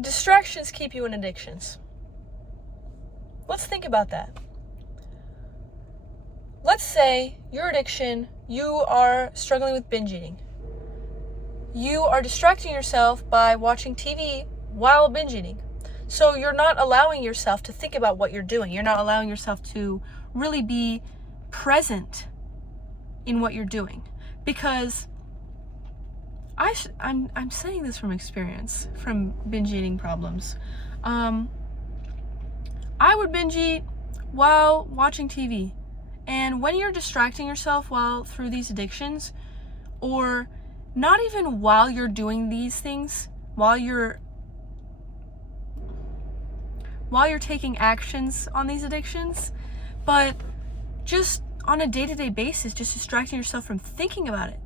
Distractions keep you in addictions. Let's think about that. Let's say your addiction, you are struggling with binge eating. You are distracting yourself by watching TV while binge eating. So you're not allowing yourself to think about what you're doing. You're not allowing yourself to really be present in what you're doing. Because I'm saying this from experience, from binge eating problems. I would binge eat while watching TV. And when you're distracting yourself through these addictions, or not even while you're doing these things, while you're taking actions on these addictions, but just on a day-to-day basis, just distracting yourself from thinking about it,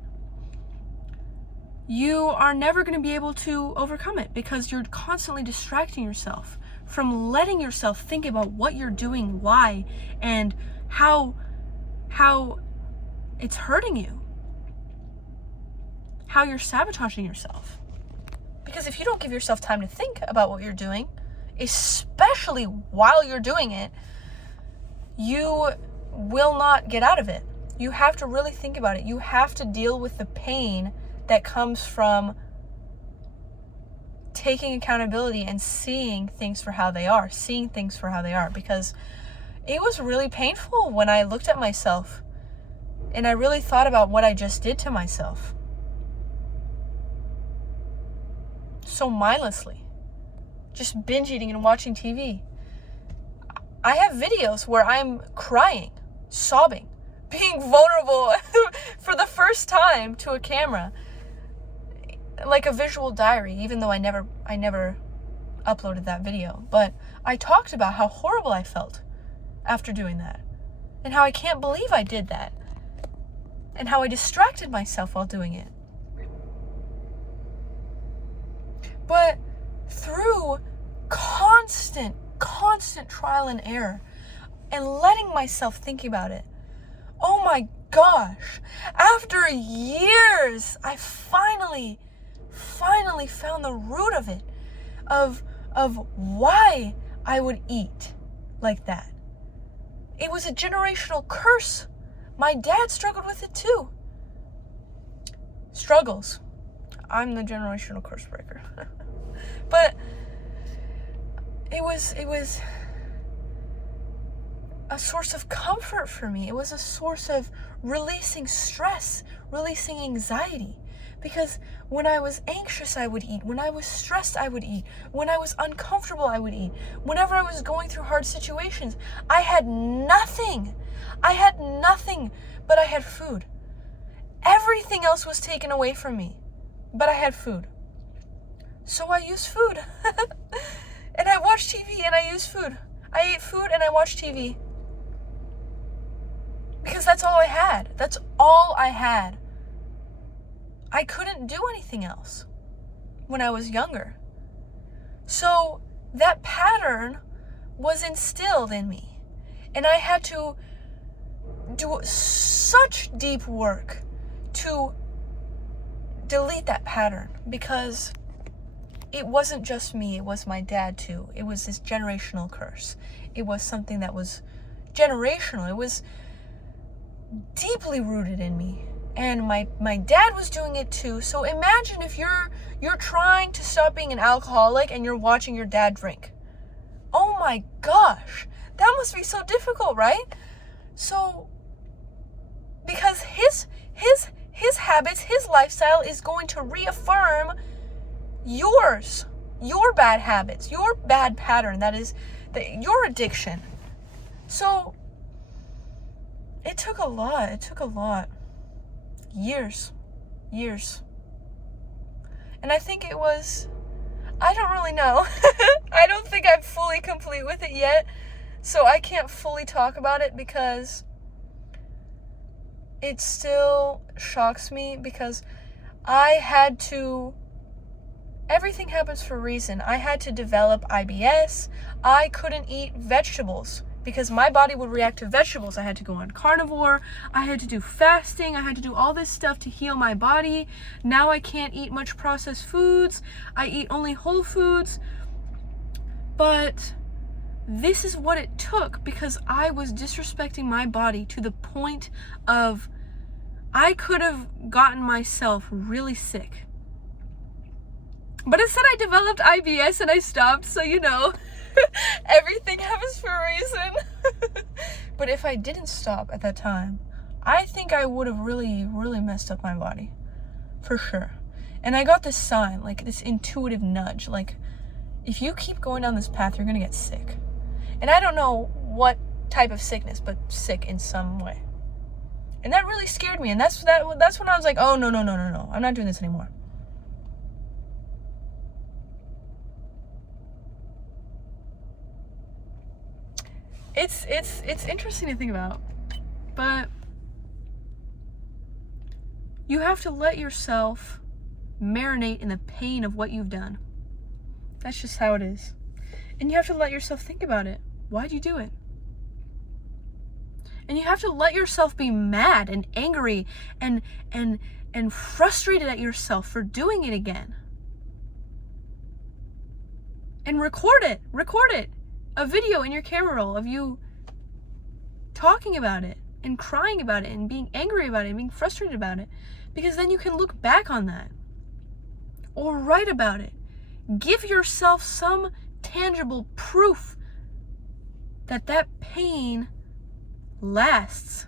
you are never going to be able to overcome it, because you're constantly distracting yourself from letting yourself think about what you're doing, why, and how it's hurting you, how you're sabotaging yourself. Because if you don't give yourself time to think about what you're doing, especially while you're doing it, you will not get out of it. You have to really think about it. You have to deal with the pain that comes from taking accountability and seeing things for how they are, because it was really painful when I looked at myself and I really thought about what I just did to myself. So mindlessly. Just binge eating and watching TV. I have videos where I'm crying, sobbing, being vulnerable for the first time to a camera. Like a visual diary, even though I never uploaded that video. But I talked about how horrible I felt after doing that, and how I can't believe I did that, and how I distracted myself while doing it. But through constant trial and error, and letting myself think about it, oh my gosh, after years, I finally found the root of it, of why I would eat like that. It was a generational curse. My dad struggled with it too. Struggles. I'm the generational curse breaker. But it was a source of comfort for me. It was a source of releasing stress, releasing anxiety. Because when I was anxious, I would eat. When I was stressed, I would eat. When I was uncomfortable, I would eat. Whenever I was going through hard situations, I had nothing. But I had food. Everything else was taken away from me, but I had food. So I used food. And I watched TV and I used food. I ate food and I watched TV. Because that's all I had. That's all I had. I couldn't do anything else when I was younger. So that pattern was instilled in me. And I had to do such deep work to delete that pattern, because it wasn't just me, it was my dad too. It was this generational curse. It was something that was generational. It was deeply rooted in me. And my dad was doing it too. So imagine if you're trying to stop being an alcoholic and you're watching your dad drink. Oh my gosh, that must be so difficult, right? So, because his habits, his lifestyle is going to reaffirm yours, your bad habits, your bad pattern, that is your addiction. So it took a lot. Years. And I think it was, I don't really know. I don't think I'm fully complete with it yet. So I can't fully talk about it, because it still shocks me, because everything happens for a reason. I had to develop IBS. I couldn't eat vegetables because my body would react to vegetables. I had to go on carnivore, I had to do fasting, I had to do all this stuff to heal my body. Now I can't eat much processed foods, I eat only whole foods. But this is what it took, because I was disrespecting my body to the point of I could have gotten myself really sick. But instead I developed IBS and I stopped, so you know, everything happens for a reason. But if I didn't stop at that time, I think I would have really, really messed up my body. For sure. And I got this sign, like this intuitive nudge, like, if you keep going down this path, you're gonna get sick. And I don't know what type of sickness, but sick in some way. And that really scared me. And that's when I was like, oh, no. I'm not doing this anymore. It's interesting to think about. But you have to let yourself marinate in the pain of what you've done. That's just how it is. And you have to let yourself think about it. Why'd you do it? And you have to let yourself be mad and angry and frustrated at yourself for doing it again. And record it. A video in your camera roll of you talking about it and crying about it and being angry about it and being frustrated about it. Because then you can look back on that. Or write about it. Give yourself some tangible proof that pain lasts.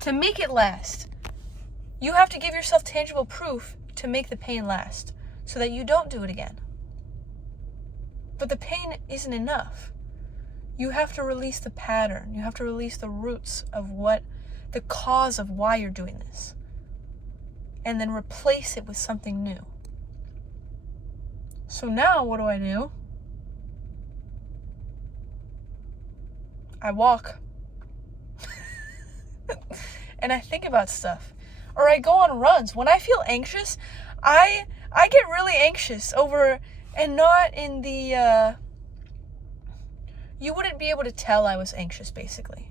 To make it last, you have to give yourself tangible proof to make the pain last, so that you don't do it again. But the pain isn't enough. You have to release the pattern. You have to release the roots of the cause of why you're doing this. And then replace it with something new. So now what do? I walk. And I think about stuff. Or I go on runs. When I feel anxious, I get really anxious over, and not in the, you wouldn't be able to tell I was anxious, basically.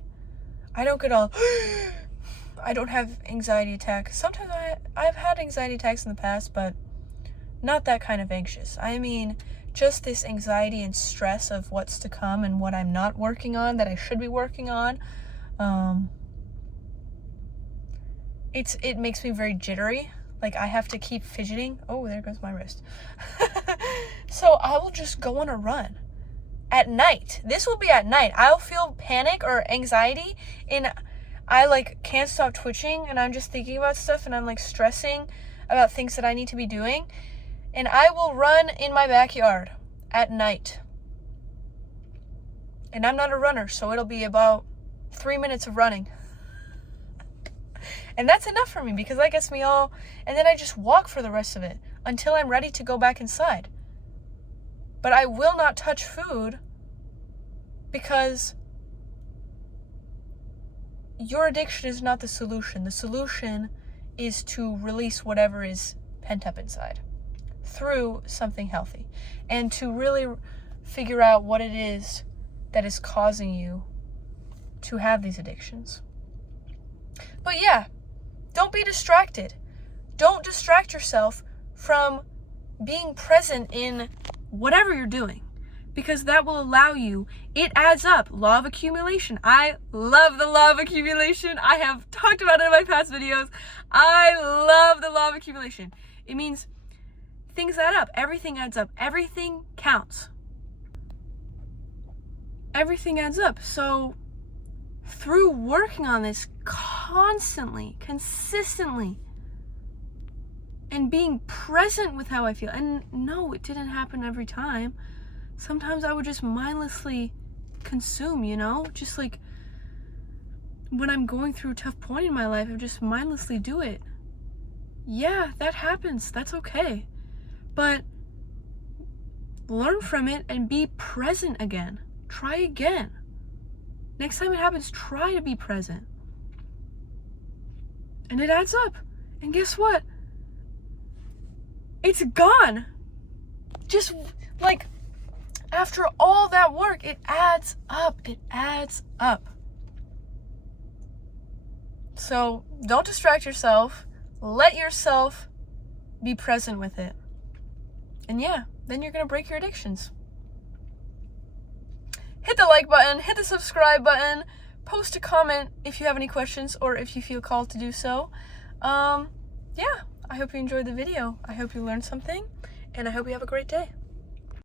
I don't get all, I don't have anxiety attacks. Sometimes I've had anxiety attacks in the past, but not that kind of anxious. I mean, just this anxiety and stress of what's to come and what I'm not working on that I should be working on. It makes me very jittery. Like, I have to keep fidgeting. Oh, there goes my wrist. So I will just go on a run at night. This will be at night. I'll feel panic or anxiety, and I can't stop twitching, and I'm just thinking about stuff, and I'm stressing about things that I need to be doing. And I will run in my backyard at night. And I'm not a runner, so it'll be about 3 minutes of running. And that's enough for me, because that gets me all... And then I just walk for the rest of it until I'm ready to go back inside. But I will not touch food, because your addiction is not the solution. The solution is to release whatever is pent up inside through something healthy, and to really figure out what it is that is causing you to have these addictions. But yeah, don't be distracted. Don't distract yourself from being present in whatever you're doing, because that will allow you, it adds up. Law of accumulation. I love the law of accumulation. I have talked about it in my past videos. I love the law of accumulation. It means things add up. Everything adds up. Everything counts. Everything adds up. So through working on this constantly, consistently, and being present with how I feel, and no, it didn't happen every time. Sometimes I would just mindlessly consume, just like when I'm going through a tough point in my life, I would just mindlessly do it. Yeah, that happens. That's okay. But learn from it and be present again. Try again. Next time it happens, try to be present. And it adds up. And guess what? It's gone. Just After all that work, it adds up. It adds up. So don't distract yourself. Let yourself be present with it. And yeah, then you're going to break your addictions. Hit the like button, hit the subscribe button, post a comment if you have any questions or if you feel called to do so. Yeah, I hope you enjoyed the video. I hope you learned something, and I hope you have a great day.